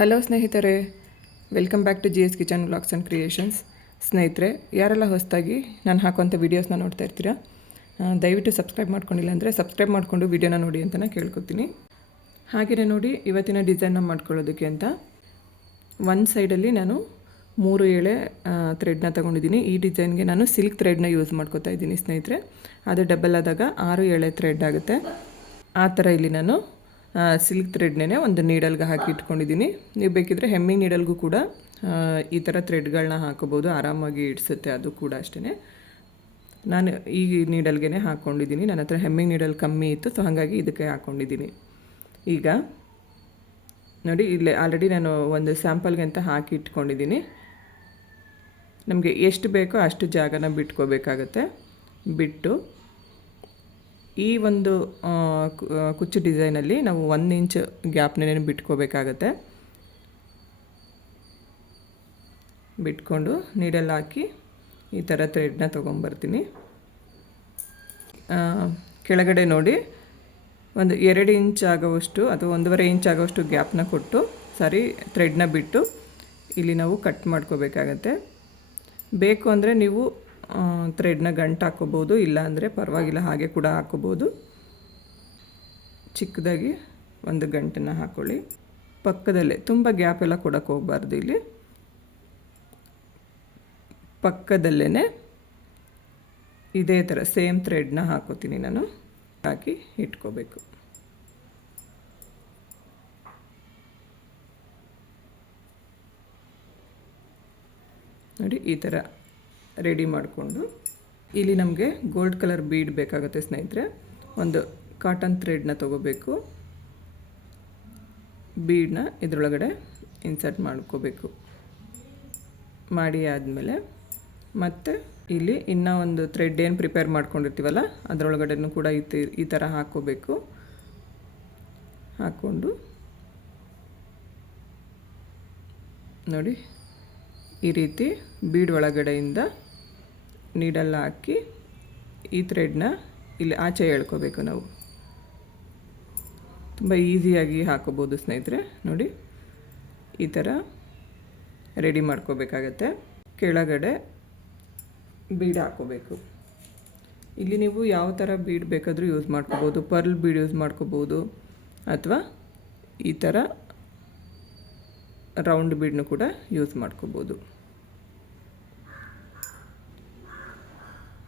Hello ಸ್ನೇಹಿತರೆ, welcome back to GS kitchen vlogs and creations. ಸ್ನೇಹಿತರೆ, ಯಾರೆಲ್ಲ ಹೊಸದಾಗಿ ನಾನು ಹಾಕುವಂಥ ವೀಡಿಯೋಸ್ನ ನೋಡ್ತಾ ಇರ್ತೀರಾ, ದಯವಿಟ್ಟು ಸಬ್ಸ್ಕ್ರೈಬ್ ಮಾಡ್ಕೊಂಡಿಲ್ಲ ಅಂದರೆ ಸಬ್ಸ್ಕ್ರೈಬ್ ಮಾಡಿಕೊಂಡು ವೀಡಿಯೋನ ನೋಡಿ ಅಂತ ನಾನು ಕೇಳ್ಕೊತೀನಿ. ಹಾಗೆಯೇ ನೋಡಿ, ಇವತ್ತಿನ ಡಿಸೈನ್ನ ಮಾಡ್ಕೊಳ್ಳೋದಕ್ಕೆ ಅಂತ ಒಂದು ಸೈಡಲ್ಲಿ ನಾನು 3 ಎಳೆ ಥ್ರೆಡ್ನ ತೊಗೊಂಡಿದ್ದೀನಿ. ಈ ಡಿಸೈನ್ಗೆ ನಾನು ಸಿಲ್ಕ್ ಥ್ರೆಡ್ನ ಯೂಸ್ ಮಾಡ್ಕೋತಾ ಇದ್ದೀನಿ ಸ್ನೇಹಿತರೆ. ಅದು ಡಬಲ್ ಆದಾಗ 6 ಎಳೆ ಥ್ರೆಡ್ ಆಗುತ್ತೆ. ಆ ಥರ ಇಲ್ಲಿ ನಾನು ಸಿಲ್ಕ್ ಥ್ರೆಡ್ನೇ ಒಂದು ನೀಡಲ್ಗೆ ಹಾಕಿ ಇಟ್ಕೊಂಡಿದ್ದೀನಿ. ನೀವು ಬೇಕಿದ್ದರೆ ಹೆಮ್ಮಿಂಗ್ ನೀಡಲ್ಗೂ ಕೂಡ ಈ ಥರ ಥ್ರೆಡ್ಗಳನ್ನ ಹಾಕೋಬೋದು, ಆರಾಮಾಗಿ ಇಡಿಸುತ್ತೆ ಅದು ಕೂಡ ಅಷ್ಟೇ. ನಾನು ಈ ನೀಡಲ್ಗೆ ಹಾಕ್ಕೊಂಡಿದ್ದೀನಿ. ನನ್ನ ಹತ್ರ ಹೆಮ್ಮಿಂಗ್ ನೀಡಲ್ ಕಮ್ಮಿ ಇತ್ತು, ಸೊ ಹಾಗಾಗಿ ಇದಕ್ಕೆ ಹಾಕ್ಕೊಂಡಿದ್ದೀನಿ. ಈಗ ನೋಡಿ, ಇಲ್ಲೇ ಆಲ್ರೆಡಿ ನಾನು ಒಂದು ಸ್ಯಾಂಪಲ್ಗೆ ಅಂತ ಹಾಕಿ ಇಟ್ಕೊಂಡಿದ್ದೀನಿ. ನಮಗೆ ಎಷ್ಟು ಬೇಕೋ ಅಷ್ಟು ಜಾಗನ ಬಿಟ್ಕೋಬೇಕಾಗತ್ತೆ. ಬಿಟ್ಟು ಈ ಒಂದು ಕುಚ್ಚು ಡಿಸೈನಲ್ಲಿ ನಾವು 1 ಇಂಚ್ ಗ್ಯಾಪ್ನೇ ಬಿಟ್ಕೋಬೇಕಾಗತ್ತೆ. ಬಿಟ್ಕೊಂಡು ನೀಡಲ್ ಹಾಕಿ ಈ ಥರ ಥ್ರೆಡ್ನ ತೊಗೊಂಬರ್ತೀನಿ. ಕೆಳಗಡೆ ನೋಡಿ, ಒಂದು 2 ಇಂಚ್ ಆಗೋವಷ್ಟು ಅಥವಾ 1.5 ಇಂಚ್ ಆಗೋವಷ್ಟು ಗ್ಯಾಪ್ನ ಕೊಟ್ಟು ಥ್ರೆಡ್ನ ಬಿಟ್ಟು ಇಲ್ಲಿ ನಾವು ಕಟ್ ಮಾಡ್ಕೋಬೇಕಾಗತ್ತೆ. ಬೇಕು ಅಂದರೆ ನೀವು ಥ್ರೆಡ್ನ ಗಂಟು ಹಾಕ್ಕೋಬೋದು, ಇಲ್ಲ ಅಂದರೆ ಪರವಾಗಿಲ್ಲ, ಹಾಗೆ ಕೂಡ ಹಾಕ್ಕೋಬೋದು. ಚಿಕ್ಕದಾಗಿ ಒಂದು ಗಂಟನ್ನು ಹಾಕ್ಕೊಳ್ಳಿ. ಪಕ್ಕದಲ್ಲೇ ತುಂಬ ಗ್ಯಾಪ್ ಎಲ್ಲ ಕೊಡೋಕ್ಕೆ ಹೋಗಬಾರ್ದು. ಇಲ್ಲಿ ಪಕ್ಕದಲ್ಲೇ ಇದೇ ಥರ ಸೇಮ್ ಥ್ರೆಡ್ನ ಹಾಕೋತೀನಿ ನಾನು. ಹಾಕಿ ಇಟ್ಕೋಬೇಕು. ನೋಡಿ, ಈ ಥರ ರೆಡಿ ಮಾಡಿಕೊಂಡು ಇಲ್ಲಿ ನಮಗೆ ಗೋಲ್ಡ್ ಕಲರ್ ಬೀಡ್ ಬೇಕಾಗುತ್ತೆ ಸ್ನೇಹಿತರೆ. ಒಂದು ಕಾಟನ್ ಥ್ರೆಡ್ನ ತೊಗೋಬೇಕು. ಬೀಡನ್ನ ಇದರೊಳಗಡೆ ಇನ್ಸರ್ಟ್ ಮಾಡ್ಕೋಬೇಕು. ಮಾಡಿ ಆದಮೇಲೆ ಮತ್ತೆ ಇಲ್ಲಿ ಇನ್ನೂ ಒಂದು ಥ್ರೆಡ್ ಏನು ಪ್ರಿಪೇರ್ ಮಾಡ್ಕೊಂಡಿರ್ತೀವಲ್ಲ ಅದರೊಳಗಡೆನೂ ಕೂಡ ಈ ಥರ ಹಾಕ್ಕೋಬೇಕು. ಹಾಕ್ಕೊಂಡು ನೋಡಿ, ಈ ರೀತಿ ಬೀಡ್ ಒಳಗಡೆಯಿಂದ ನೀಡಲ್ ಹಾಕಿ ಈ ಥ್ರೆಡ್ನ ಇಲ್ಲಿ ಆಚೆ ಎಳ್ಕೋಬೇಕು. ನಾವು ತುಂಬ ಈಸಿಯಾಗಿ ಹಾಕೋಬೋದು ಸ್ನೇಹಿತರೆ. ನೋಡಿ, ಈ ಥರ ರೆಡಿ ಮಾಡ್ಕೋಬೇಕಾಗತ್ತೆ. ಕೆಳಗಡೆ ಬೀಡ್ ಹಾಕೋಬೇಕು. ಇಲ್ಲಿ ನೀವು ಯಾವ ಥರ ಬೀಡ್ ಬೇಕಾದರೂ ಯೂಸ್ ಮಾಡ್ಕೋಬೋದು. ಪರ್ಲ್ ಬೀಡ್ ಯೂಸ್ ಮಾಡ್ಕೋಬೋದು, ಅಥವಾ ಈ ಥರ ರೌಂಡ್ ಬೀಡ್ನು ಕೂಡ ಯೂಸ್ ಮಾಡ್ಕೋಬೋದು.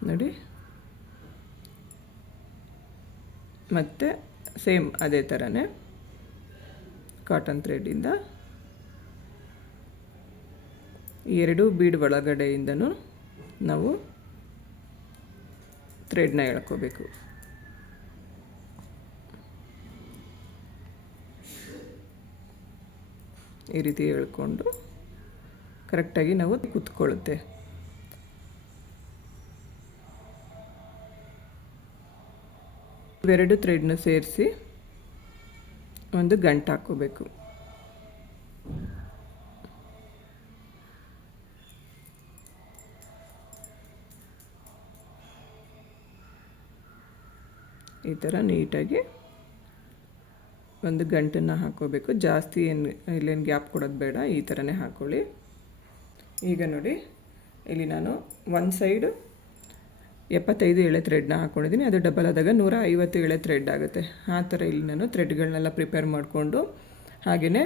ನೋಡಿ, ಮತ್ತು ಸೇಮ್ ಅದೇ ಥರನೇ ಕಾಟನ್ ಥ್ರೆಡ್ಡಿಂದ 2 ಬೀಡ್ ಒಳಗಡೆಯಿಂದನೂ ನಾವು ಥ್ರೆಡ್ನ ಎಳ್ಕೋಬೇಕು. ಈ ರೀತಿ ಎಳ್ಕೊಂಡು ಕರೆಕ್ಟಾಗಿ ನಾವು ಕೂತ್ಕೊಳ್ಳುತ್ತೆ. ಇವೆರಡು ಥ್ರೆಡ್ನ ಸೇರಿಸಿ ಒಂದು ಗಂಟು ಹಾಕ್ಕೋಬೇಕು. ಈ ಥರ ನೀಟಾಗಿ ಒಂದು ಗಂಟನ್ನು ಹಾಕ್ಕೋಬೇಕು. ಜಾಸ್ತಿ ಇಲ್ಲೇನು ಗ್ಯಾಪ್ ಕೊಡೋದು ಬೇಡ, ಈ ಥರನೇ ಹಾಕ್ಕೊಳ್ಳಿ. ಈಗ ನೋಡಿ, ಇಲ್ಲಿ ನಾನು ಒಂದು ಸೈಡು 75 ಎಳೆ ಥ್ರೆಡ್ನ ಹಾಕ್ಕೊಂಡಿದ್ದೀನಿ. ಅದು ಡಬಲ್ ಆದಾಗ 150 ಎಳೆ ಥ್ರೆಡ್ ಆಗುತ್ತೆ. ಆ ಥರ ಇಲ್ಲಿ ನಾನು ಥ್ರೆಡ್ಗಳನ್ನೆಲ್ಲ ಪ್ರಿಪೇರ್ ಮಾಡಿಕೊಂಡು ಹಾಗೆಯೇ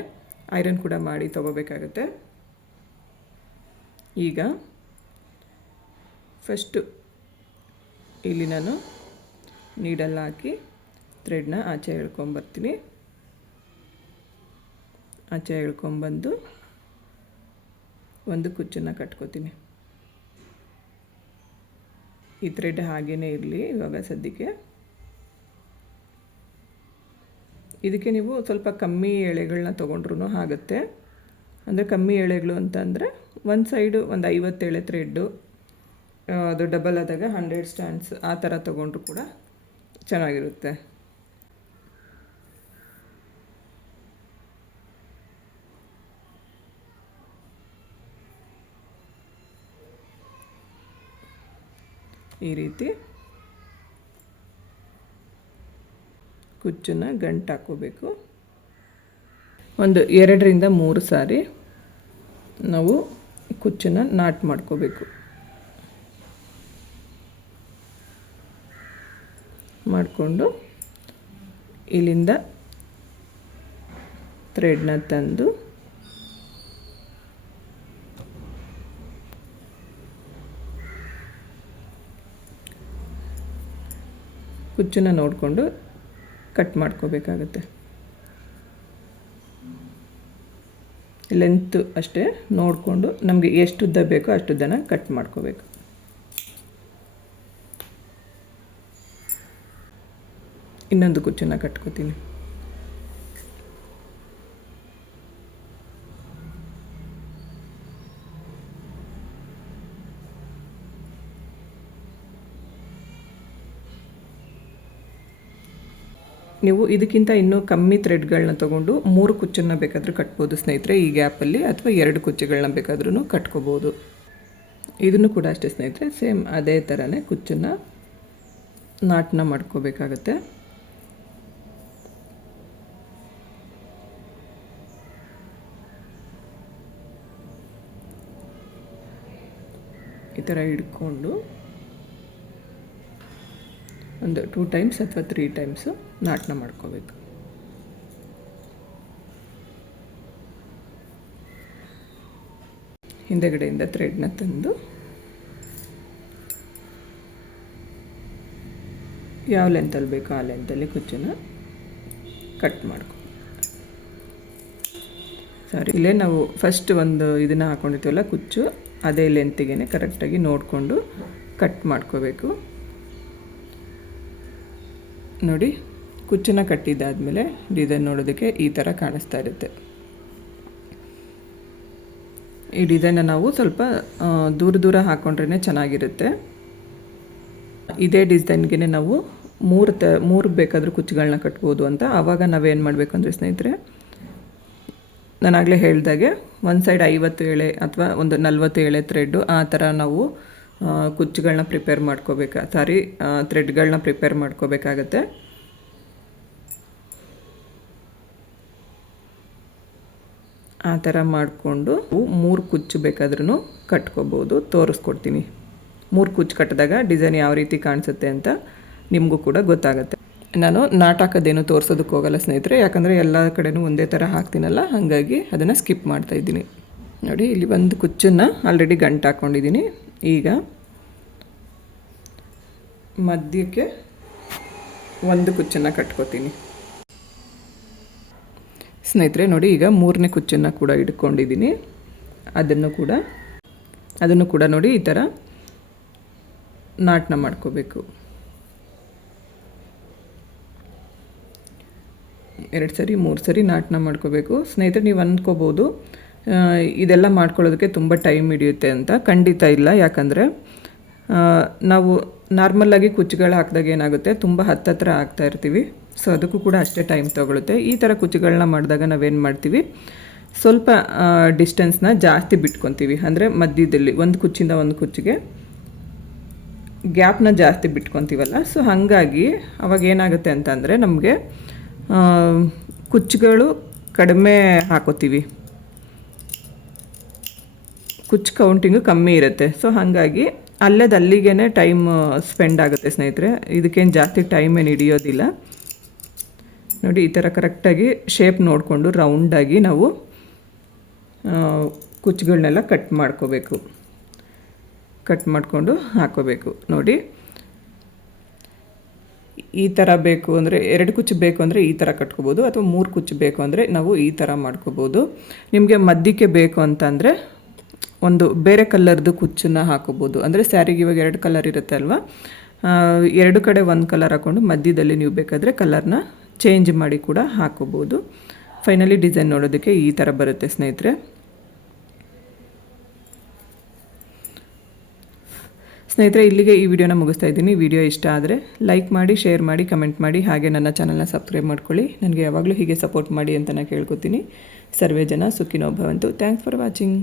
ಐರನ್ ಕೂಡ ಮಾಡಿ ತೊಗೋಬೇಕಾಗತ್ತೆ. ಈಗ ಫಸ್ಟು ಇಲ್ಲಿ ನಾನು ನೀಡಲ್ ಹಾಕಿ ಥ್ರೆಡ್ನ ಆಚೆ ಎಳ್ಕೊಂಬರ್ತೀನಿ. ಆಚೆ ಎಳ್ಕೊಂಬಂದು ಒಂದು ಕುಚ್ಚನ್ನು ಕಟ್ಕೋತೀನಿ. ಈ ಥ್ರೆಡ್ ಹಾಗೇ ಇರಲಿ ಇವಾಗ ಸದ್ಯಕ್ಕೆ. ಇದಕ್ಕೆ ನೀವು ಸ್ವಲ್ಪ ಕಮ್ಮಿ ಎಳೆಗಳನ್ನ ತೊಗೊಂಡ್ರೂ ಆಗುತ್ತೆ. ಅಂದರೆ ಕಮ್ಮಿ ಎಳೆಗಳು ಅಂತಂದರೆ ಒಂದು ಸೈಡು ಒಂದು 50 ಎಳೆ ಥ್ರೆಡ್ಡು, ಅದು ಡಬಲ್ ಆದಾಗ 100 ಸ್ಟ್ಯಾಂಡ್ಸ್ ಆ ಥರ ತೊಗೊಂಡ್ರು ಕೂಡ ಚೆನ್ನಾಗಿರುತ್ತೆ. ಈ ರೀತಿ ಕುಚ್ಚನ್ನು ಗಂಟು ಹಾಕ್ಕೋಬೇಕು. ಒಂದು 2ರಿಂದ 3 ಸಾರಿ ನಾವು ಕುಚ್ಚನ್ನು ನಾಟ್ ಮಾಡ್ಕೋಬೇಕು. ಮಾಡಿಕೊಂಡು ಇಲ್ಲಿಂದ ಥ್ರೆಡ್ನ ತಂದು ಕುಚ್ಚನ್ನು ನೋಡಿಕೊಂಡು ಕಟ್ ಮಾಡ್ಕೋಬೇಕಾಗತ್ತೆ. ಲೆಂತ್ ಅಷ್ಟೇ ನೋಡಿಕೊಂಡು ನಮಗೆ ಎಷ್ಟು ಉದ್ದ ಬೇಕೋ ಅಷ್ಟು ಉದ್ದನ ಕಟ್ ಮಾಡ್ಕೋಬೇಕು. ಇನ್ನೊಂದು ಕುಚ್ಚನ್ನು ಕಟ್ಕೋತೀನಿ. ನೀವು ಇದಕ್ಕಿಂತ ಇನ್ನೂ ಕಮ್ಮಿ ಥ್ರೆಡ್ಗಳನ್ನ ತೊಗೊಂಡು 3 ಕುಚ್ಚನ್ನು ಬೇಕಾದರೂ ಕಟ್ಬೋದು ಸ್ನೇಹಿತರೆ ಈ ಗ್ಯಾಪಲ್ಲಿ, ಅಥವಾ 2 ಕುಚ್ಚುಗಳನ್ನ ಬೇಕಾದ್ರೂ ಕಟ್ಕೋಬೋದು. ಇದನ್ನು ಕೂಡ ಅಷ್ಟೇ ಸ್ನೇಹಿತರೆ, ಸೇಮ್ ಅದೇ ಥರನೇ ಕುಚ್ಚನ್ನು ನಾಟನ್ನ ಮಾಡ್ಕೋಬೇಕಾಗತ್ತೆ. ಈ ಥರ ಹಿಡ್ಕೊಂಡು ಒಂದು 2 ಟೈಮ್ಸ್ ಅಥವಾ 3 ಟೈಮ್ಸು ನಾಟನ್ನ ಮಾಡ್ಕೋಬೇಕು. ಹಿಂದೆಗಡೆಯಿಂದ ಥ್ರೆಡ್ನ ತಂದು ಯಾವ ಲೆಂತಲ್ಲಿ ಬೇಕೋ ಆ ಲೆಂತಲ್ಲಿ ಕುಚ್ಚನ್ನು ಕಟ್ ಮಾಡ್ಕೊ. ಸಾರಿ, ಇಲ್ಲೇ ನಾವು ಫಸ್ಟ್ ಒಂದು ಇದನ್ನು ಹಾಕ್ಕೊಂಡಿರ್ತೀವಲ್ಲ ಕುಚ್ಚು, ಅದೇ ಲೆಂತಿಗೆ ಕರೆಕ್ಟಾಗಿ ನೋಡಿಕೊಂಡು ಕಟ್ ಮಾಡ್ಕೋಬೇಕು. ನೋಡಿ, ಕುಚ್ಚನ್ನು ಕಟ್ಟಿದ್ದಾದಮೇಲೆ ಡಿಸೈನ್ ನೋಡೋದಕ್ಕೆ ಈ ಥರ ಕಾಣಿಸ್ತಾ ಇರುತ್ತೆ. ಈ ಡಿಸೈನ ನಾವು ಸ್ವಲ್ಪ ದೂರ ಹಾಕ್ಕೊಂಡ್ರೇ ಚೆನ್ನಾಗಿರುತ್ತೆ. ಇದೇ ಡಿಸೈನ್ಗೆ ನಾವು 3 ಬೇಕಾದರೂ ಕುಚ್ಚುಗಳನ್ನ ಕಟ್ಬೋದು ಅಂತ. ಆವಾಗ ನಾವೇನು ಮಾಡಬೇಕು ಅಂದರೆ ಸ್ನೇಹಿತರೆ, ನಾನಾಗಲೇ ಹೇಳ್ದಾಗೆ ಒಂದು ಸೈಡ್ 50 ಎಳೆ ಅಥವಾ ಒಂದು 40 ಎಳೆ ಥ್ರೆಡ್ಡು ಆ ಥರ ನಾವು ಕುಚ್ಚುಗಳನ್ನ ಪ್ರಿಪೇರ್ ಮಾಡ್ಕೋಬೇಕು. ಥ್ರೆಡ್ಗಳನ್ನ ಪ್ರಿಪೇರ್ ಮಾಡ್ಕೋಬೇಕಾಗತ್ತೆ. ಆ ಥರ ಮಾಡಿಕೊಂಡು 3 ಕುಚ್ಚು ಬೇಕಾದ್ರೂ ಕಟ್ಕೋಬೋದು. ತೋರಿಸ್ಕೊಡ್ತೀನಿ 3 ಕುಚ್ಚು ಕಟ್ಟಿದಾಗ ಡಿಸೈನ್ ಯಾವ ರೀತಿ ಕಾಣಿಸುತ್ತೆ ಅಂತ ನಿಮಗೂ ಕೂಡ ಗೊತ್ತಾಗುತ್ತೆ. ನಾನು ನಾಟ್ ಹಾಕೋದೇನು ತೋರಿಸೋದಕ್ಕೆ ಹೋಗಲ್ಲ ಸ್ನೇಹಿತರೆ, ಯಾಕಂದರೆ ಎಲ್ಲ ಕಡೆನೂ ಒಂದೇ ಥರ ಹಾಕ್ತೀನಲ್ಲ, ಹಾಗಾಗಿ ಅದನ್ನು ಸ್ಕಿಪ್ ಮಾಡ್ತಾಯಿದ್ದೀನಿ. ನೋಡಿ, ಇಲ್ಲಿ ಒಂದು ಕುಚ್ಚನ್ನು ಆಲ್ರೆಡಿ ಗಂಟು ಹಾಕ್ಕೊಂಡಿದ್ದೀನಿ. ಈಗ ಮಧ್ಯಕ್ಕೆ ಒಂದು ಕುಚ್ಚನ್ನು ಕಟ್ಕೋತೀನಿ ಸ್ನೇಹಿತರೆ. ನೋಡಿ, ಈಗ 3ನೇ ಕುಚ್ಚನ್ನು ಕೂಡ ಇಟ್ಕೊಂಡಿದ್ದೀನಿ. ಅದನ್ನು ಕೂಡ ನೋಡಿ ಈ ಥರ ನಾಟನ್ನ ಮಾಡ್ಕೋಬೇಕು. 2 ಸರಿ 3 ಸರಿ ನಾಟನ್ನ ಮಾಡ್ಕೋಬೇಕು ಸ್ನೇಹಿತರೆ. ನೀವು ಅಂದ್ಕೋಬೋದು ಇದೆಲ್ಲ ಮಾಡ್ಕೊಳ್ಳೋದಕ್ಕೆ ತುಂಬ ಟೈಮ್ ಹಿಡಿಯುತ್ತೆ ಅಂತ. ಖಂಡಿತ ಇಲ್ಲ. ಯಾಕಂದರೆ ನಾವು ನಾರ್ಮಲ್ಲಾಗಿ ಕುಚ್ಚುಗಳು ಹಾಕಿದಾಗ ಏನಾಗುತ್ತೆ, ತುಂಬ ಹತ್ತಿರ ಆಗ್ತಾ ಇರ್ತೀವಿ. ಸೊ ಅದಕ್ಕೂ ಕೂಡ ಅಷ್ಟೇ ಟೈಮ್ ತೊಗೊಳುತ್ತೆ. ಈ ಥರ ಕುಚ್ಚುಗಳನ್ನ ಮಾಡಿದಾಗ ನಾವೇನು ಮಾಡ್ತೀವಿ, ಸ್ವಲ್ಪ ಡಿಸ್ಟೆನ್ಸ್ನ ಜಾಸ್ತಿ ಬಿಟ್ಕೊತೀವಿ. ಅಂದರೆ ಮಧ್ಯದಲ್ಲಿ ಒಂದು ಕುಚ್ಚಿಂದ ಒಂದು ಕುಚ್ಚಿಗೆ ಗ್ಯಾಪ್ನ ಜಾಸ್ತಿ ಬಿಟ್ಕೊತೀವಲ್ಲ. ಸೊ ಹಾಗಾಗಿ ಅವಾಗ ಏನಾಗುತ್ತೆ ಅಂತಂದರೆ ನಮಗೆ ಕುಚ್ಚುಗಳು ಕಡಿಮೆ ಹಾಕೋತೀವಿ, ಕುಚ್ಚು ಕೌಂಟಿಂಗು ಕಮ್ಮಿ ಇರುತ್ತೆ. ಸೊ ಹಾಗಾಗಿ ಅಲ್ಲಿಗೆ ಟೈಮ್ ಸ್ಪೆಂಡ್ ಆಗುತ್ತೆ ಸ್ನೇಹಿತರೆ. ಇದಕ್ಕೇನು ಜಾಸ್ತಿ ಟೈಮ್ ಏನು ಹಿಡಿಯೋದಿಲ್ಲ. ನೋಡಿ, ಈ ಥರ ಕರೆಕ್ಟಾಗಿ ಶೇಪ್ ನೋಡಿಕೊಂಡು ರೌಂಡಾಗಿ ನಾವು ಕುಚ್ಚುಗಳನ್ನೆಲ್ಲ ಕಟ್ ಮಾಡಿಕೊಂಡು ಹಾಕೋಬೇಕು. ನೋಡಿ, ಈ ಥರ ಬೇಕು ಅಂದರೆ 2 ಕುಚ್ಚು ಬೇಕು ಅಂದರೆ ಈ ಥರ ಕಟ್ಕೋಬೋದು, ಅಥವಾ 3 ಕುಚ್ಚು ಬೇಕು ಅಂದರೆ ನಾವು ಈ ಥರ ಮಾಡ್ಕೋಬೋದು. ನಿಮಗೆ ಮಧ್ಯಕ್ಕೆ ಬೇಕು ಅಂತಂದರೆ ಒಂದು ಬೇರೆ ಕಲರ್ದು ಕುಚ್ಚನ್ನು ಹಾಕೋಬೋದು. ಅಂದರೆ ಸ್ಯಾರಿಗೆ ಇವಾಗ 2 ಕಲರ್ ಇರುತ್ತೆ ಅಲ್ವಾ, 2 ಕಡೆ ಒಂದು ಕಲರ್ ಹಾಕ್ಕೊಂಡು ಮಧ್ಯದಲ್ಲಿ ನೀವು ಬೇಕಾದರೆ ಕಲರ್ನ ಚೇಂಜ್ ಮಾಡಿ ಕೂಡ ಹಾಕೋಬೋದು. ಫೈನಲಿ ಡಿಸೈನ್ ನೋಡೋದಕ್ಕೆ ಈ ಥರ ಬರುತ್ತೆ ಸ್ನೇಹಿತರೆ. ಇಲ್ಲಿಗೆ ಈ ವಿಡಿಯೋನ ಮುಗಿಸ್ತಾ ಇದ್ದೀನಿ. ವಿಡಿಯೋ ಇಷ್ಟ ಆದರೆ ಲೈಕ್ ಮಾಡಿ, ಶೇರ್ ಮಾಡಿ, ಕಮೆಂಟ್ ಮಾಡಿ, ಹಾಗೆ ನನ್ನ ಚಾನಲ್ನ ಸಬ್ಸ್ಕ್ರೈಬ್ ಮಾಡ್ಕೊಳ್ಳಿ. ನನಗೆ ಯಾವಾಗಲೂ ಹೀಗೆ ಸಪೋರ್ಟ್ ಮಾಡಿ ಅಂತ ನಾನು ಕೇಳ್ಕೊತೀನಿ. ಸರ್ವೇ ಜನ ಸುಖಿನೋ ಭವಂತು. Thanks for watching.